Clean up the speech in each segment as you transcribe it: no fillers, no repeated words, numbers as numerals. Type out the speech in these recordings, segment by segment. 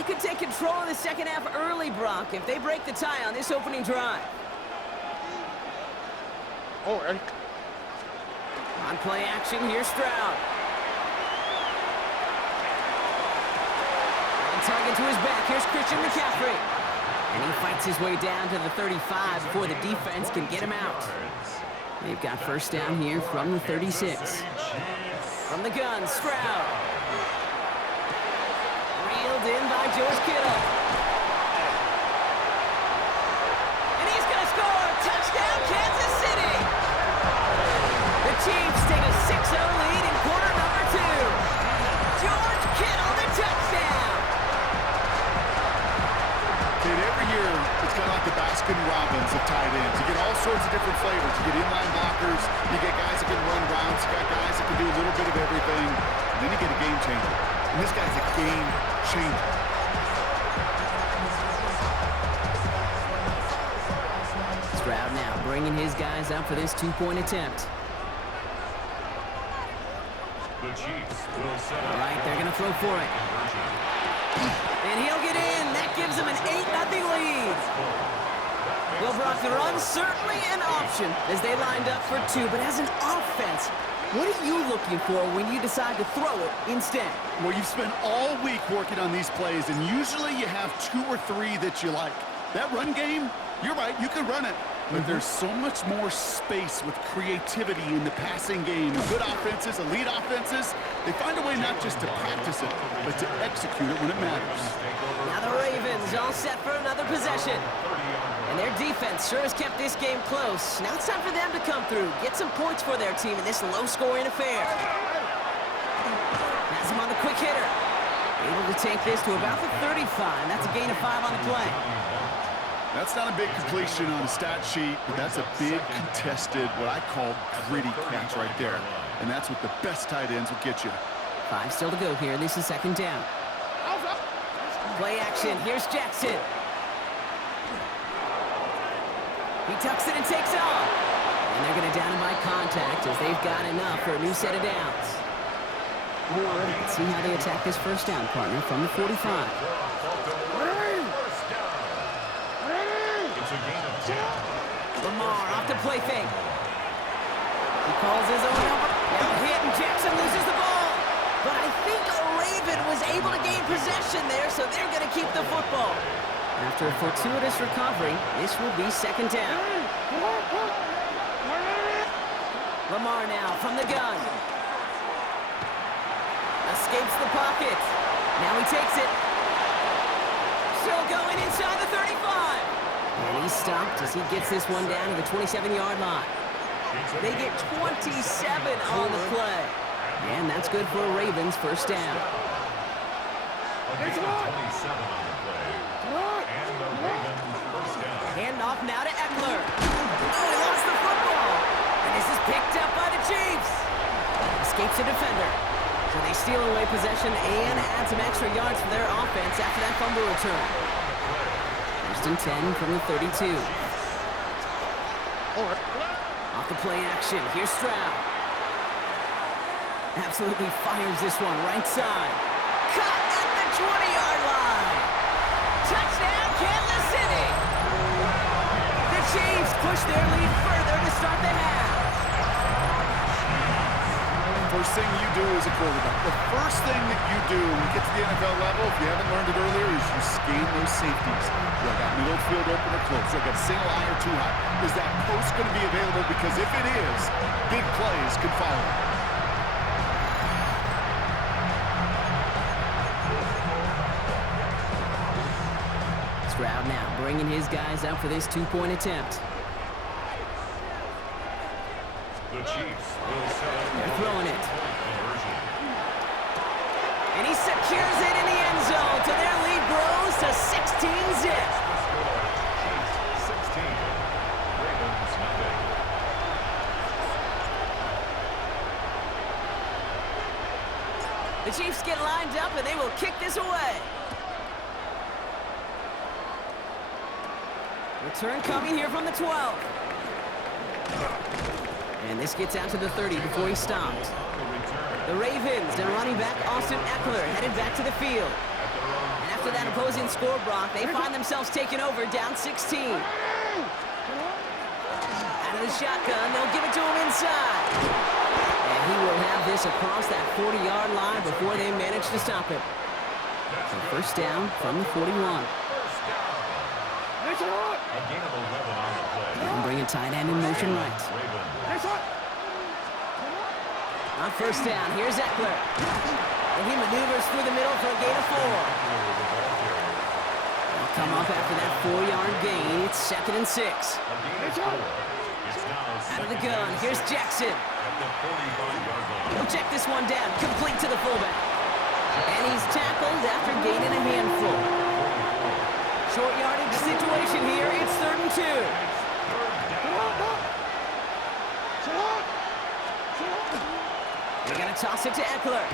They could take control of the second half early, Brock, if they break the tie on this opening drive. Oh, Eric. On play action, here's Stroud. And tugging to his back, here's Christian McCaffrey. And he fights his way down to the 35 before the defense can get him out. They've got first down here from the 36. From the gun, Stroud. Reeled in by George Kittle. And he's going to score! Touchdown, Kansas City! The Chiefs take a 6-0 lead in quarter number 2. George Kittle, the touchdown! Dude, every year, it's kind of like the Baskin-Robbins of tight ends. You get all sorts of different flavors. You get inline blockers, you get guys that can run routes, you got guys that can do a little bit of everything, and then you get a game changer. And this guy's a game changer. Stroud now bringing his guys out for this two-point attempt. The Chiefs will set up. All right, they're going to throw for it. And he'll get in. That gives him an 8-0 lead. Well, Brock, the run certainly an option as they lined up for 2. But as an offense, what are you looking for when you decide to throw it instead? Well, you've spent all week working on these plays, and usually you have 2 or 3 that you like. That run game, you're right, you can run it. But there's so much more space with creativity in the passing game. Good offenses, elite offenses, they find a way not just to practice it, but to execute it when it matters. Now the Ravens all set for another possession. And their defense sure has kept this game close. Now it's time for them to come through, get some points for their team in this low-scoring affair. Has him on the quick hitter. Able to take this to about the 35. That's a gain of 5 on the play. That's not a big completion on a stat sheet, but that's a big contested, what I call gritty catch right there. And that's what the best tight ends will get you. 5 still to go here. This is second down. Play action. Here's Jackson. He tucks it and takes off. And they're going to down him by contact as they've got enough for a new set of downs. Let's see how they attack this first down, partner, from the 45. Lamar off to play fake. He calls his own number. Now hit, and Jackson loses the ball. But I think a Raven was able to gain possession there, so they're going to keep the football. After a fortuitous recovery, this will be second down. Lamar now from the gun. Escapes the pocket. Now he takes it. Still going inside the 35. And he's stopped as he gets this one down to the 27-yard line. They get 27 on the play. And that's good for a Ravens first down. Hand off now to Eckler. Oh, he lost the football. And this is picked up by the Chiefs. Escapes a defender. So they steal away possession and add some extra yards for their offense after that fumble return. First and 10 from the 32. Off the play action. Here's Stroud. Absolutely fires this one right side. Cut at the 20-yard line. Touchdown, Kansas City. The Chiefs push their lead further to start the half. First thing you do as a quarterback, the first thing that you do when you get to the NFL level, if you haven't learned it earlier, is you scan those safeties. Do I got middle field open or close? Do I got single high or too high? Is that post going to be available? Because if it is, big plays could follow. Stroud now bringing his guys out for this two-point attempt. The Chiefs will set up. They're throwing it. And he secures it in the end zone, so their lead grows to 16 zip. Chiefs 16. Ravens nothing. The Chiefs get lined up, and they will kick this away. Return coming here from the 12. And this gets out to the 30 before he stopped. The Ravens and running back Austin Eckler headed back to the field. And After that opposing score, Brock, they find themselves taking over, down 16. Out of the shotgun, they'll give it to him inside. And he will have this across that 40-yard line before they manage to stop him. So first down from the 41. A gain of 11 on the play. And bring a tight end in motion right. On first down, here's Eckler. And he maneuvers through the middle for a gain of 4. They'll come up after that 4-yard gain. It's 2nd and 6. Out of the gun, here's Jackson. He'll check this one down, complete to the fullback. And he's tackled after gaining a handful. Short yardage situation here, it's 3rd and 2. They're going to toss it to Eckler.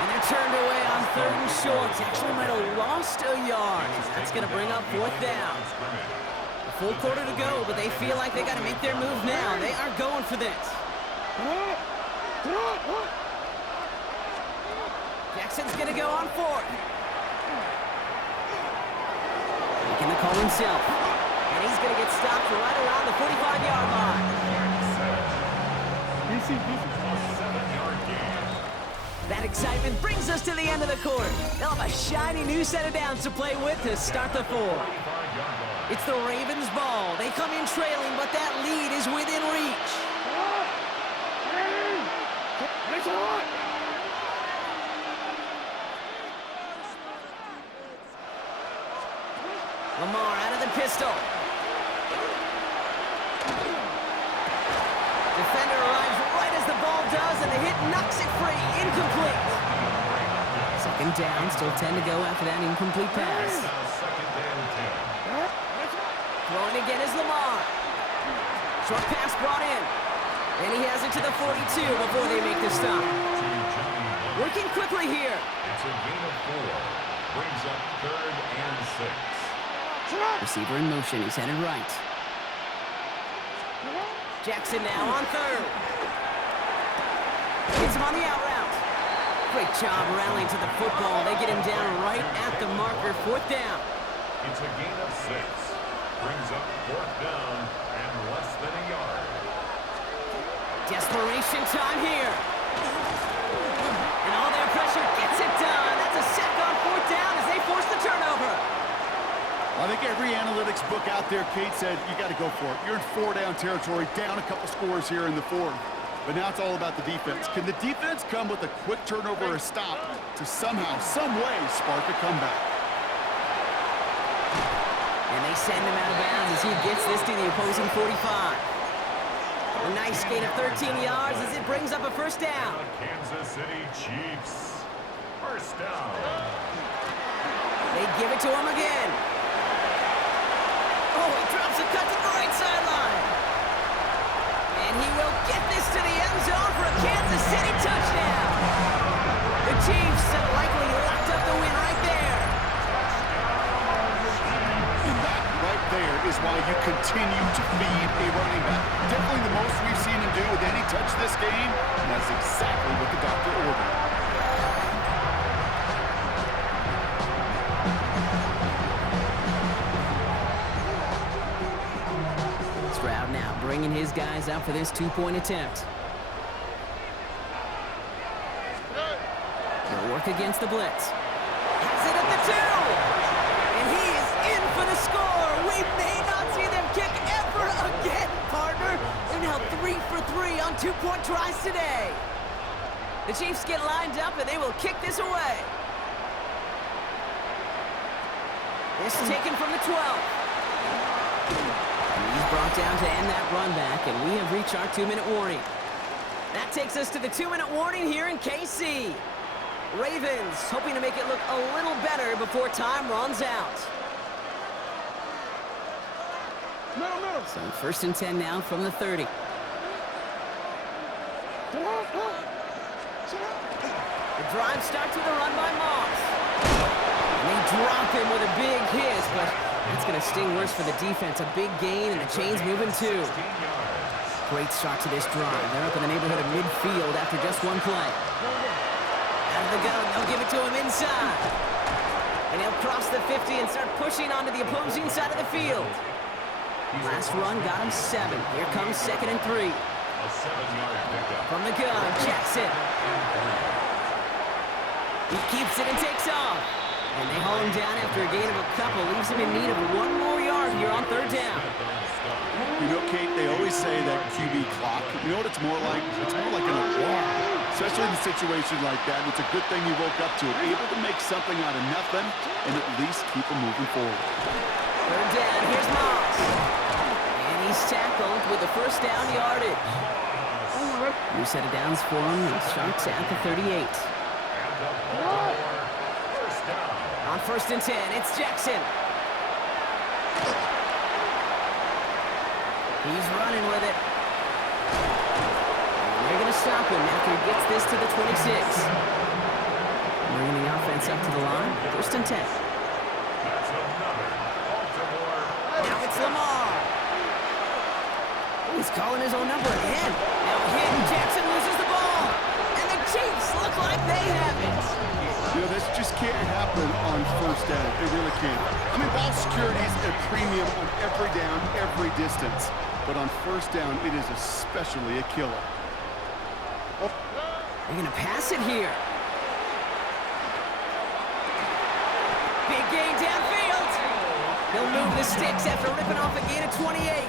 And they're turned away on 3rd and short. Actually might have lost a yard. That's going to bring up 4th down. A full quarter to go, but they feel like they got to make their move now. They are going for this. Jackson's going to go on 4th. Making the call himself. And he's going to get stopped right around the 45-yard line. That excitement brings us to the end of the quarter. They'll have a shiny new set of downs to play with to start the 4. It's the Ravens' ball. They come in trailing, but that lead is within reach. Lamar out of the pistol. Defender arrives right as the ball does, and the hit knocks it free. Incomplete. 2nd down, still 10 to go after that incomplete pass. Throwing again is Lamar. Short pass brought in. And he has it to the 42 before they make the stop. Working quickly here. It's a gain of 4. Brings up 3rd and 6. Receiver in motion. He's headed right. Jackson now on 3rd. Hits him on the out route. Great job rallying to the football. They get him down right at the marker. 4th down. It's a gain of 6. Brings up 4th down and less than a yard. Desperation time here. And all their pressure gets it done. That's a sack on 4th down as they force the turnover. I think every analytics book out there, Kate, said you got to go for it. You're in 4-down territory, down a couple scores here in the 4th. But now it's all about the defense. Can the defense come with a quick turnover or a stop to somehow, some way, spark a comeback? And they send him out of bounds as he gets this to the opposing 45. A nice gain of 13 yards as it brings up a 1st down. Kansas City Chiefs. 1st down. They give it to him again. Oh, he drops a cut to the right sideline. And he will get this to the end zone for a Kansas City touchdown. The Chiefs have likely locked up the win right there. And that right there is why you continue to feed a running back. Definitely the most we've seen him do with any touch this game. And that's exactly what the doctor ordered. Stroud now bringing his guys out for this 2-point attempt. They'll work against the blitz. Has it at the 2. And he is in for the score. We may not see them kick ever again, partner. They're now 3 for 3 on 2-point tries today. The Chiefs get lined up and they will kick this away. This taken from the 12. He's brought down to end that run back, and we have reached our 2-minute warning. That takes us to the 2-minute warning here in KC. Ravens hoping to make it look a little better before time runs out. So 1st and 10 now from the 30. The drive starts with a run by Moss. And they drop him with a big hit, but that's going to sting worse for the defense. A big gain, and the chain's moving too. Great start to this drive. They're up in the neighborhood of midfield after just one play. Out of the gun. They'll give it to him inside. And he'll cross the 50 and start pushing onto the opposing side of the field. Last run got him 7. Here comes 2nd and 3. A 7-yard pickup. From the gun, Jackson. He keeps it and takes off. And they haul him down after a gain of a couple. Leaves him in need of 1 more yard here on 3rd down. You know, Kate, they always say that QB clock. You know what it's more like? It's more like an alarm. Especially in a situation like that. And it's a good thing you woke up to it. Able to make something out of nothing and at least keep them moving forward. 3rd down, here's Moss. And he's tackled with the 1st down yardage. New set of downs for him. It starts at the 38. On 1st and 10, it's Jackson. He's running with it. And they're going to stop him after he gets this to the 26. Bringing the offense up to the line. 1st and 10. Now it's Lamar. He's calling his own number again. Now hit, and Jackson loses the ball. And the Chiefs look like they have it. You know, this just can't happen on 1st down. It really can't. I mean, ball security is a premium on every down, every distance. But on 1st down, it is especially a killer. They're going to pass it here. Big gain downfield. He'll move the sticks after ripping off a gain of 28.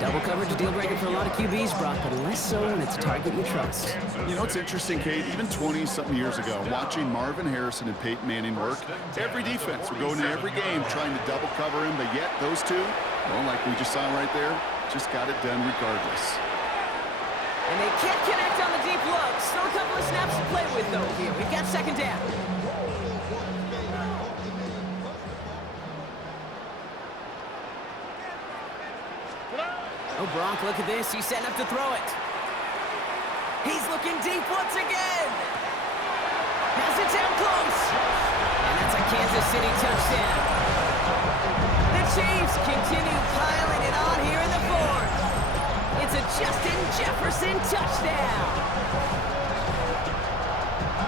Double coverage deal breaker for a lot of QBs, Brock, but less so when it's a target you trust. You know, it's interesting, Kate, even 20-something years ago, watching Marvin Harrison and Peyton Manning work, every defense would go into every game trying to double cover him, but yet those two, well, like we just saw right there, just got it done regardless. And they can't connect on the deep look. Still a couple of snaps to play with, though, here. We've got 2nd down. Oh, Bronk, look at this. He's setting up to throw it. He's looking deep once again. Has it down close. And that's a Kansas City touchdown. The Chiefs continue piling it on here in the 4th. It's a Justin Jefferson touchdown.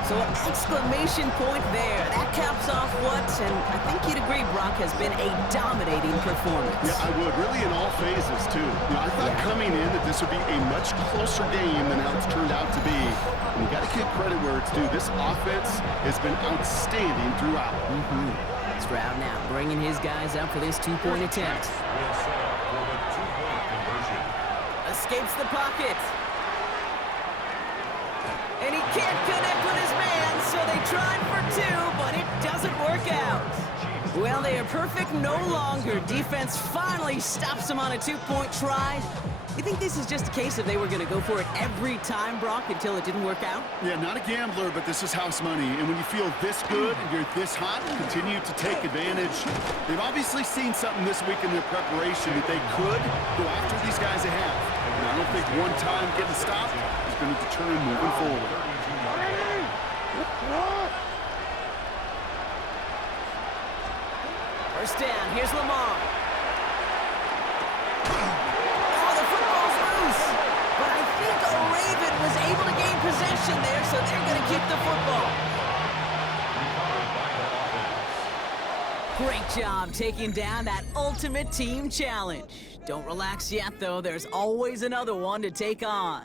So an exclamation point there. That caps off what, and I think you'd agree, Brock, has been a dominating performance. Yeah, I would. Really in all phases, too. You know, I thought coming in that this would be a much closer game than how it's turned out to be. And you got to give credit where it's due. This offense has been outstanding throughout. Stroud now bringing his guys up for this 2-point attempt. Escapes the pocket. And he can't connect with his man, so they tried for 2, but it doesn't work out. Well, they are perfect no longer. Defense finally stops him on a 2-point try. You think this is just a case of they were going to go for it every time, Brock, until it didn't work out? Yeah, not a gambler, but this is house money. And when you feel this good and you're this hot, continue to take advantage. They've obviously seen something this week in their preparation that they could go after these guys they have. And I don't think one time getting stopped is going to deter them moving forward. First down, here's Lamar. Oh, the football's loose. But I think Raven was able to gain possession there, so they're going to keep the football. Great job taking down that ultimate team challenge. Don't relax yet, though. There's always another one to take on.